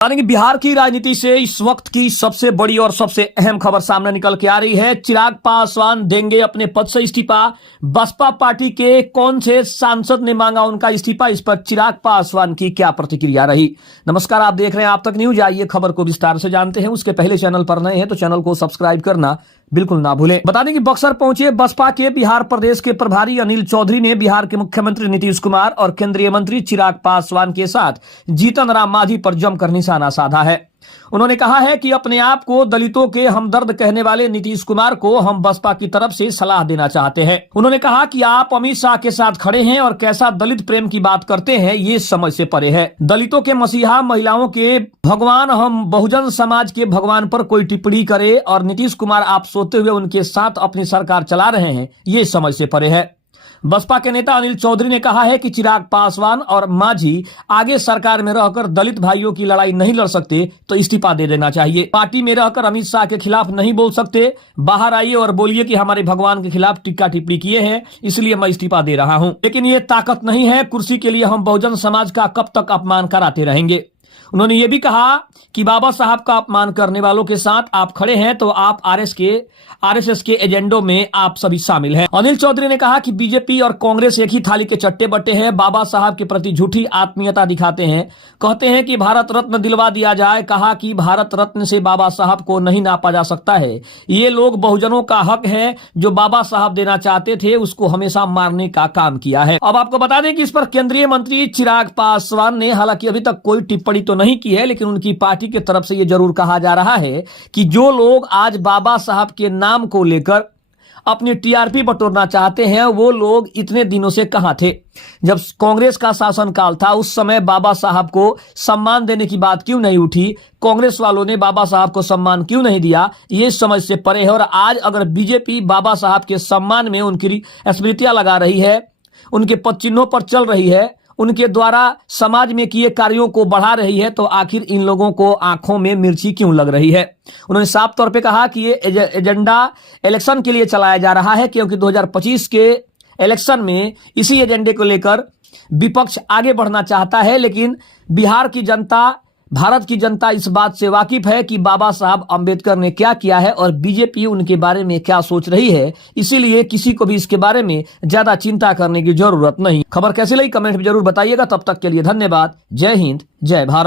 यानी कि बिहार की राजनीति से इस वक्त की सबसे बड़ी और सबसे अहम खबर सामने निकल के आ रही है। चिराग पासवान देंगे अपने पद से इस्तीफा। बसपा पार्टी के कौन से सांसद ने मांगा उनका इस्तीफा, इस पर चिराग पासवान की क्या प्रतिक्रिया रही। नमस्कार, आप देख रहे हैं आप तक न्यूज। आइए खबर को विस्तार से जानते हैं। उसके पहले चैनल पर नए हैं तो चैनल को सब्सक्राइब करना बिल्कुल ना भूलें। बता दें कि बक्सर पहुंचे बसपा के बिहार प्रदेश के प्रभारी अनिल चौधरी ने बिहार के मुख्यमंत्री नीतीश कुमार और केंद्रीय मंत्री चिराग पासवान के साथ जीतन राम मांझी पर जमकर निशाना साधा है। उन्होंने कहा है कि अपने आप को दलितों के हमदर्द कहने वाले नीतीश कुमार को हम बसपा की तरफ से सलाह देना चाहते हैं। उन्होंने कहा कि आप अमित शाह के साथ खड़े हैं और कैसा दलित प्रेम की बात करते हैं, ये समझ से परे है। दलितों के मसीहा, महिलाओं के भगवान, हम बहुजन समाज के भगवान पर कोई टिप्पणी करे और नीतीश कुमार आप सोते हुए उनके साथ अपनी सरकार चला रहे हैं, ये समझ से परे है। बसपा के नेता अनिल चौधरी ने कहा है कि चिराग पासवान और मांझी आगे सरकार में रहकर दलित भाइयों की लड़ाई नहीं लड़ सकते तो इस्तीफा दे देना चाहिए। पार्टी में रहकर अमित शाह के खिलाफ नहीं बोल सकते, बाहर आइए और बोलिए कि हमारे भगवान के खिलाफ टिक्का टिप्पणी किए हैं, इसलिए मैं इस्तीफा दे रहा हूं। लेकिन ये ताकत नहीं है, कुर्सी के लिए हम बहुजन समाज का कब तक अपमान कराते रहेंगे। उन्होंने ये भी कहा कि बाबा साहब का अपमान करने वालों के साथ आप खड़े हैं तो आप आरएसएस के एजेंडों में आप सभी शामिल हैं। अनिल चौधरी ने कहा कि बीजेपी और कांग्रेस एक ही थाली के चट्टे बट्टे हैं। बाबा साहब के प्रति झूठी आत्मीयता दिखाते हैं, कहते हैं कि भारत रत्न दिलवा दिया जाए। कहा कि भारत रत्न से बाबा साहब को नहीं नापा जा सकता है। ये लोग बहुजनों का हक है, जो बाबा साहब देना चाहते थे उसको हमेशा मारने का काम किया है। अब आपको बता दें कि इस पर केंद्रीय मंत्री चिराग पासवान ने हालांकि अभी तक कोई टिप्पणी तो नहीं की है, लेकिन उनकी पार्टी की तरफ से यह जरूर कहा जा रहा है कि जो लोग आज बाबा साहब के नाम को लेकर अपनी टीआरपी बटोरना चाहते हैं, वो लोग इतने दिनों से कहां थे। जब कांग्रेस का शासनकाल था उस समय बाबा साहब को सम्मान देने की बात क्यों नहीं उठी, कांग्रेस वालों ने बाबा साहब को सम्मान क्यों नहीं दिया, ये समझ से परे है। और आज अगर बीजेपी बाबा साहब के सम्मान में उनकी स्मृतियां लगा रही है, उनके पद चिन्हों पर चल रही है, उनके द्वारा समाज में किए कार्यों को बढ़ा रही है, तो आखिर इन लोगों को आंखों में मिर्ची क्यों लग रही है। उन्होंने साफ तौर पे कहा कि ये एजेंडा इलेक्शन के लिए चलाया जा रहा है, क्योंकि 2025 के इलेक्शन में इसी एजेंडे को लेकर विपक्ष आगे बढ़ना चाहता है। लेकिन बिहार की जनता, भारत की जनता इस बात से वाकिफ है कि बाबा साहब अंबेडकर ने क्या किया है और बीजेपी उनके बारे में क्या सोच रही है। इसीलिए किसी को भी इसके बारे में ज्यादा चिंता करने की जरूरत नहीं। खबर कैसी लगी कमेंट में जरूर बताइएगा। तब तक के लिए धन्यवाद। जय हिंद, जय भारत।